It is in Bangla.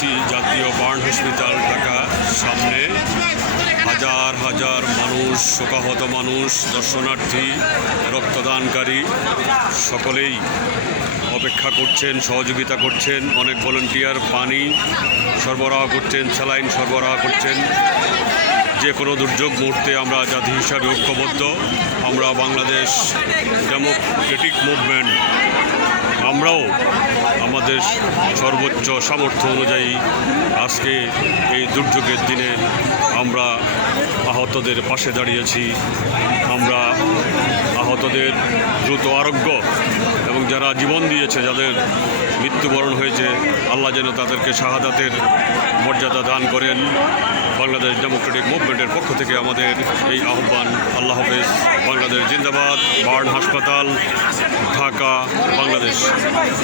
রয়েছি জাতীয় বার্ন হসপিটাল ঢাকা সামনে। হাজার হাজার মানুষ, শোকাহত মানুষ, দর্শনার্থী, রক্তদানকারী সকলেই অপেক্ষা করছেন, সহযোগিতা করছেন। অনেক ভলান্টিয়ার পানি সরবরাহ করছেন, স্যালাইন সরবরাহ করছেন। যে কোনো দুর্যোগ মুহূর্তে আমরা জাতি হিসাবে ঐক্যবদ্ধ। আমরা বাংলাদেশ ডেমোক্রেটিক মুভমেন্ট, আমরাও আমাদের সর্বোচ্চ সামর্থ্য অনুযায়ী আজকে এই দুর্যোগের দিনে আমরা আহতদের পাশে দাঁড়িয়েছি। আমরা আহতদের দ্রুত আরোগ্য এবং যারা জীবন দিয়েছে, যাদের মৃত্যুবরণ হয়েছে, আল্লাহ যেন তাদেরকে শাহাদাতের মর্যাদা দান করেন। বাংলাদেশ ডেমোক্রেটিক মুভমেন্টের পক্ষ থেকে আমাদের এই আহ্বান। আল্লাহ হাফেজ। বাংলাদেশ জিন্দাবাদ। বার্ন হাসপাতাল, ঢাকা, বাংলাদেশ।